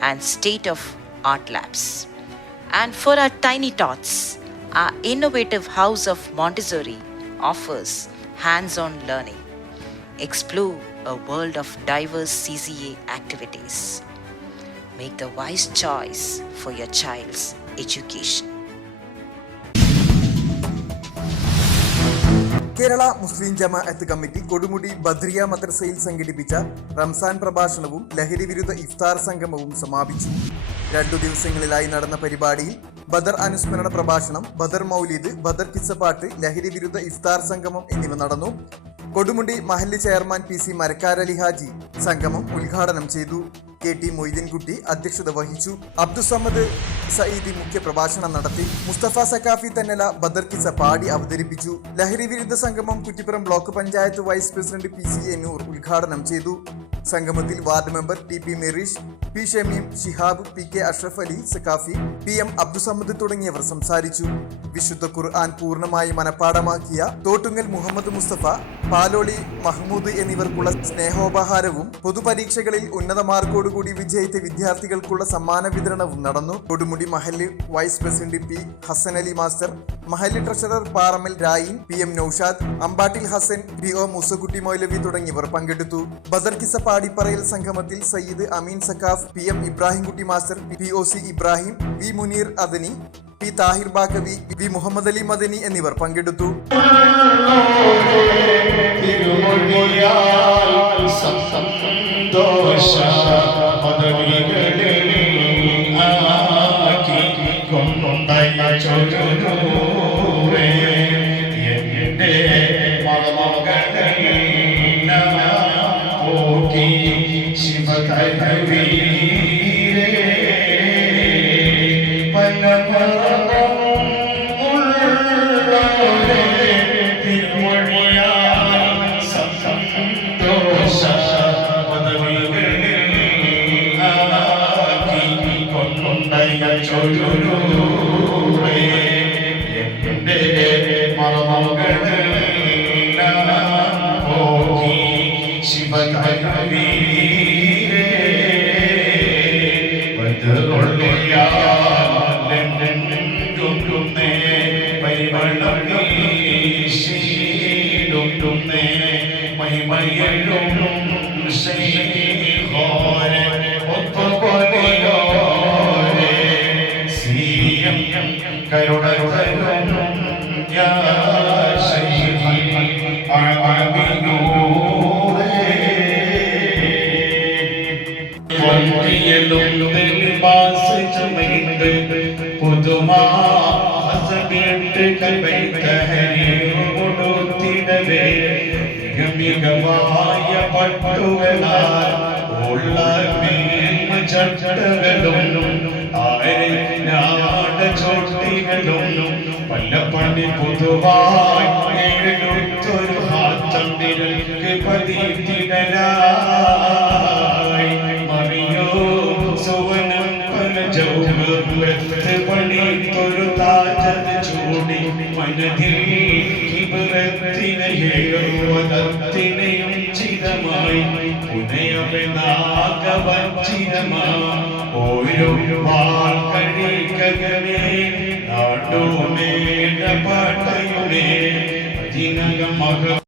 and state of art labs. And for our tiny tots, our innovative House of Montessori offers hands on learning. Explore a world of diverse CCA activities. Make the wise choice for your child's education. Kerala Muslim Jamaath committee Kodumudi Badriya മദ്രസയിൽ സംഘടിപ്പിച്ച റംസാൻ പ്രഭാഷണവും ലഹരി വിരുദ്ധ ഇഫ്താർ സംഗമവും സമാപിച്ചു. രണ്ടു ദിവസങ്ങളിലായി നടന്ന പരിപാടിയിൽ ബദർ അനുസ്മരണ പ്രഭാഷണം ബദർ മൗലിദ് ബദർ കിസപാട്ട് ലഹരി വിരുദ്ധ ഇഫ്താർ സംഗമം എന്നിവ നടന്നു. കൊടുമുടി മഹല്ല് chairman P C Marakkarali Haji സംഗമം ഉദ്ഘാടനം ചെയ്തു. കെ ടി മൊയ്തീൻകുട്ടി അധ്യക്ഷത വഹിച്ചു. അബ്ദുസമ്മദ് സയ്യിദി മുഖ്യപ്രഭാഷണം നടത്തി. മുസ്തഫ സക്കാഫി തന്നല ബദർ കിസ പാടി അവതരിപ്പിച്ചു. ലഹരി വിരുദ്ധ സംഗമം Kuttippuram block panchayat vice president P C Ennoor ഉദ്ഘാടനം ചെയ്തു. സംഗമത്തിൽ ward member T P Mereesh P Shameem Shihab P K Ashraf Ali Saqafi P M Abdussamad തുടങ്ങിയവർ സംസാരിച്ചു. വിശുദ്ധ ഖുർആൻ പൂർണമായി മനഃപ്പാടമാക്കിയ തോട്ടുങ്ങൽ മുഹമ്മദ് മുസ്തഫ പാലോളി മഹ്മൂദ് എന്നിവർക്കുള്ള സ്നേഹോപഹാരവും പൊതുപരീക്ഷകളിൽ ഉന്നത മാർക്കോടുകൂടി വിജയിച്ച വിദ്യാർത്ഥികൾക്കുള്ള സമ്മാന വിതരണവും നടന്നു. കൊടുമുടി മഹല്ല് vice president P Hasan Ali master മഹല്ല് treasurer Paramal Rayin P M Noushad Ambattil Hasan P O Musakutty Moulavi തുടങ്ങിയവർ പങ്കെടുത്തു. ബദർ കിസ പാടിപ്പറയൽ സംഗമത്തിൽ Sayyid Ameen Saqaf P M Ibrahimkutty master P O C Ibrahim V Muneer Adani P Thahir Baqavi V Muhammad Ali Madani എന്നിവർ പങ്കെടുത്തു. കൊണ്ടുണ്ടായ ചൊല്ലുനൂറേ എന്റെ മകളെ പോക്കി ശിവകവീരേ പലമറം ഉള്ളോരേ മൈമയലും ശ്രീഹോരെ ഒത്തുകൊടിയോരെ സീയം കരുണരുടലും യാ ശൈഹി അഅബിനൂരേ വന്തിയലും തെളിവാസ് ചമൈந்து പുതുമാ ഹസബിട്ട് കൽവൈത്ത ഹരിയോടുത്തിടവേ ഗമികമായ പട്ടുകളാൽ ഉള്ള ചട്ടകളും ആരനാട ചോട്ടികളും പല്ലപ്പള്ളി പൊതുവായി എഴുത്തൊരു ഹാത്തണ്ടിരക്ക് പതിത്തിടലായി മറിയോ സുവനം പല ജൗഹത്ത് പണിത്തൊരു താജത് ചൂടി മനതിൽ കിബറത്തിനെയും ചിതമായി പുനയവനാഗവഞ്ചിതമാ ഓരോ വാൾ കഴിക്കകമേ നാടുമേട